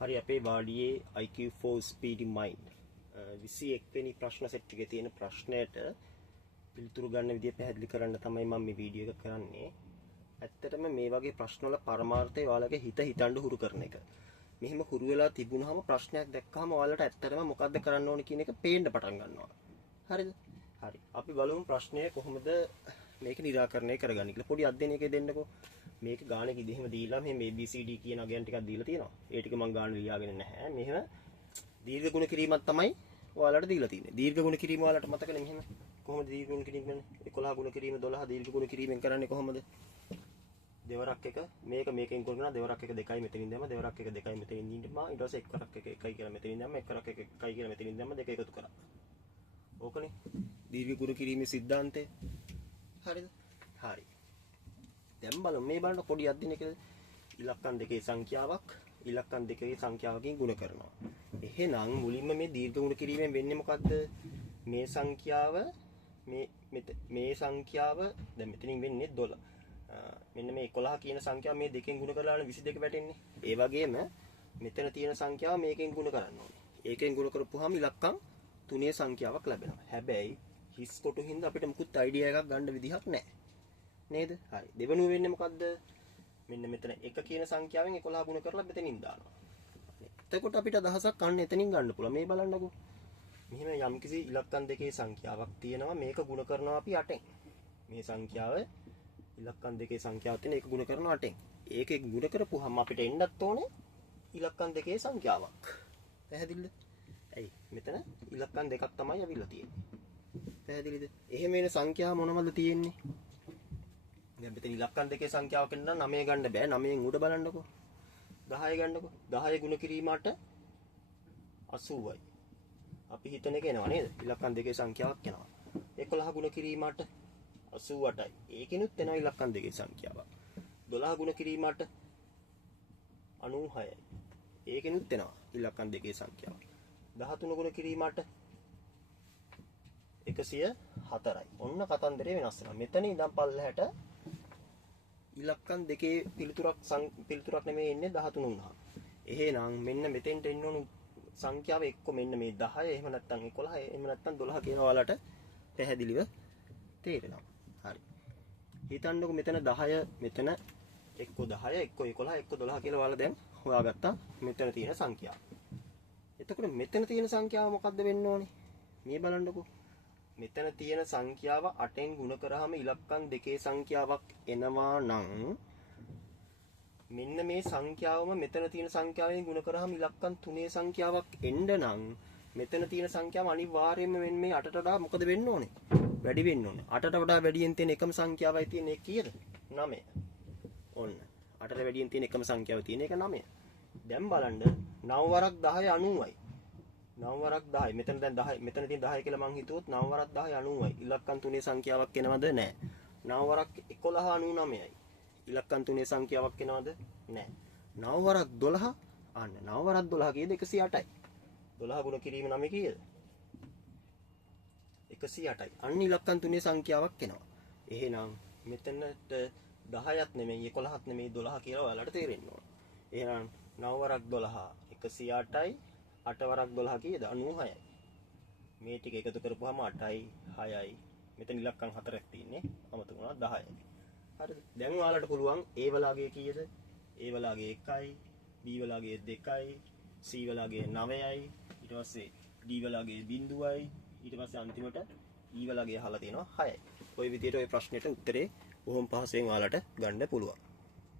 හරි අපේ වාඩියේ IQ4 Speedy Mind 21 වෙනි ප්‍රශ්න සෙට් එකේ තියෙන ප්‍රශ්නයට පිළිතුරු ගන්න විදිය පැහැදිලි කරන්න තමයි මම මේ වීඩියෝ එක කරන්නේ. ඇත්තටම මේ වගේ ප්‍රශ්න වල පරමාර්ථය ඔයාලගේ හිතන්න හුරු කරන එක. මෙහෙම හුරු වෙලා තිබුණාම ප්‍රශ්නයක් දැක්කම ඔයාලට ඇත්තටම මොකද්ද කරන්න ඕනේ කියන එක පේන්න පටන් ගන්නවා. හරිද? හරි. අපි බලමු ප්‍රශ්නය කොහොමද මේක निराකරණය කරගන්නේ කියලා. පොඩි අධ්‍යයනයක දෙන්නකෝ. මේක ගානක ඉදීම දීලා මෙහෙම ABCD කියන අගයන් ටිකක් දීලා තියෙනවා. ඒ ටික මම ගාන ලියාගෙන නැහැ. මෙහෙම දීර්ඝ ගුණ කිරීමක් තමයි ඔයාලට දීලා තියෙන්නේ. දීර්ඝ ගුණ කිරීම ඔයාලට මතකනේ මෙහෙම. කොහොමද දීර්ඝ ගුණ කිරීම කරන්නේ? 11 ගුණ කිරීම 12 දීර්ඝ ගුණ කිරීමෙන් කරන්නේ කොහොමද? දෙවරක් එක මේකෙන් ගුණ කරනවා දෙවරක් එක 2යි මෙතනින් දැම්ම දෙවරක් එක 2යි මෙතනින් දින්නවා ඊට පස්සේ එකවරක් එක 1යි කියලා මෙතනින් දැම්ම එකවරක් එක 1යි කියලා මෙතනින් දැම්ම දෙක එකතු කරා. ඕකනේ දීර්ඝ ගුණ කිරීමේ સિદ્ધාන්තය. හරිද? හරි. දැන් බලමු මේ බලන්න පොඩි අධ්‍යයනයක ඉලක්කම් දෙකේ සංඛ්‍යාවක් ඉලක්කම් දෙකේ සංඛ්‍යාවකින් ගුණ කරනවා. එහෙනම් මුලින්ම මේ දීර්ඝ ගුණ කිරීමෙන් වෙන්නේ මොකද්ද? මේ සංඛ්‍යාව මේ සංඛ්‍යාව දැන් මෙතනින් වෙන්නේ 12. මෙන්න මේ 11 කියන සංඛ්‍යාව මේ දෙකෙන් ගුණ කරලානේ 22 වැටෙන්නේ. ඒ වගේම මෙතන තියෙන සංඛ්‍යාව මේකෙන් ගුණ කරන්න ඕනේ. ඒකෙන් ගුණ කරපුවාම ඉලක්කම් 3 සංඛ්‍යාවක් ලැබෙනවා. හැබැයි හිස් කොටු හින්දා අපිට මුකුත් අයිඩියා එකක් ගන්න විදිහක් නැහැ. නේද? හරි. දෙවෙනුව වෙන්නේ මොකද්ද? මෙන්න මෙතන 1 කියන සංඛ්‍යාවෙන් 11 ගුණ කරලා මෙතනින් දානවා. එතකොට අපිට අදහසක් අන්න එතනින් ගන්න පුළුවන්. මේ බලන්නකෝ. මෙහෙම යම්කිසි ඉලක්කම් දෙකේ සංඛ්‍යාවක් තියෙනවා. මේක ගුණ කරනවා අපි 8ෙන්. මේ සංඛ්‍යාව ඉලක්කම් දෙකේ සංඛ්‍යාව තියෙන එක ගුණ කරනවා 8ෙන්. ඒකේ ගුණ කරපුවාම අපිට එන්නත් ඕනේ ඉලක්කම් දෙකේ සංඛ්‍යාවක්. පැහැදිලිද? ඇයි? මෙතන ඉලක්කම් දෙකක් තමයි අවිල්ලා තියෙන්නේ. පැහැදිලිද? එහෙම වෙන සංඛ්‍යාව මොනවද තියෙන්නේ? දැන් මෙතන ඉලක්කම් දෙකේ සංඛ්‍යාවක් නම් 9 ගන්න බෑ. 9න් උඩ බලන්නකෝ. 10 ගන්නකෝ. 10 ගුණ කිරීමට 80යි. අපි හිතන එක එනවා නේද? ඉලක්කම් දෙකේ සංඛ්‍යාවක් එනවා. 11 ගුණ කිරීමට 88යි. ඒකිනුත් එනවා ඉලක්කම් දෙකේ සංඛ්‍යාවක්. 12 ගුණ කිරීමට 96යි. ඒකිනුත් එනවා ඉලක්කම් දෙකේ සංඛ්‍යාවක්. 13 ගුණ කිරීමට 104යි. ඔන්න කතන්දරේ වෙනස් වෙනවා. මෙතන ඉඳන් පල්ලහැට ඉලක්කම් දෙකේ පිළිතුරක් නෙමෙයි එන්නේ 13 වුණා. එහෙනම් මෙන්න මෙතෙන්ට එන්න ඕන සංඛ්‍යාව එක්ක මෙන්න මේ 10 එහෙම නැත්නම් 11 එහෙම නැත්නම් 12 කියන ඔයාලට පැහැදිලිව තේරෙනවා. හරි. හිතන්නකෝ මෙතන 10 මෙතන එක්ක 10 එක්ක 11 එක්ක 12 කියලා ඔයාලා දැන් හොයාගත්තා මෙතන තියෙන සංඛ්‍යාව. එතකොට මෙතන තියෙන සංඛ්‍යාව මොකද්ද වෙන්න ඕනේ? මේ බලන්නකෝ. මෙතන තියෙන සංඛ්‍යාව 8ෙන් ගුණ කරාම ඉලක්කම් දෙකේ සංඛ්‍යාවක් එනවා නම් මෙන්න මේ සංඛ්‍යාවම මෙතන තියෙන සංඛ්‍යාවෙන් ගුණ කරාම ඉලක්කම් 3 සංඛ්‍යාවක් එන්න නම් මෙතන තියෙන සංඛ්‍යාව අනිවාර්යයෙන්ම මේ 8ට වඩා මොකද වෙන්න ඕනේ? වැඩි වෙන්න ඕනේ. 8ට වඩා වැඩියෙන් තියෙන එකම සංඛ්‍යාවයි තියෙන්නේ කීයද? 9. ඔන්න. 8ට වැඩියෙන් තියෙන එකම සංඛ්‍යාව තියෙන එක 9. දැන් බලන්න 9 වරක් 10 90යි. 9 වරක් 10. මෙතන දැන් 10 මෙතන තියෙන 10 කියලා මං හිතුවොත් 9 වරක් 10 90යි. ඉලක්කම් 3 සංඛ්‍යාවක් එනවද? නැහැ. 9 වරක් 11 99යි. ඉලක්කම් 3 සංඛ්‍යාවක් එනවද? නැහැ. 9 වරක් 12 අන්න 9 වරක් 12 කීයද? 108යි. 12 ගුණ කිරීම 9 කීයද? 108යි. අන්න ඉලක්කම් 3 සංඛ්‍යාවක් එනවා. එහෙනම් මෙතනට 10ක් නෙමෙයි 11ක් නෙමෙයි 12 කියලා ඔයාලට තේරෙන්න ඕන. එහෙනම් 9 වරක් 12 108යි 8 වරක් 12 කීයද? 96යි. මේ ටික එකතු කරපුවාම 8යි 6යි. මෙතන ඉලක්කම් 4ක් තියෙන්නේ. අමතක වුණා 10යි. හරිද? දැන් ඔයාලට පුළුවන් A වලාගේ කීයද? A වලාගේ 1යි, B වලාගේ 2යි, C වලාගේ 9යි, ඊට පස්සේ D වලාගේ 0යි, ඊට පස්සේ අන්තිමට E වලාගේ අහලා තියෙනවා 6යි. ওই විදිහට ওই ප්‍රශ්නෙට උත්තරේ බොහොම පහසුවෙන් ඔයාලට ගන්න පුළුවන්.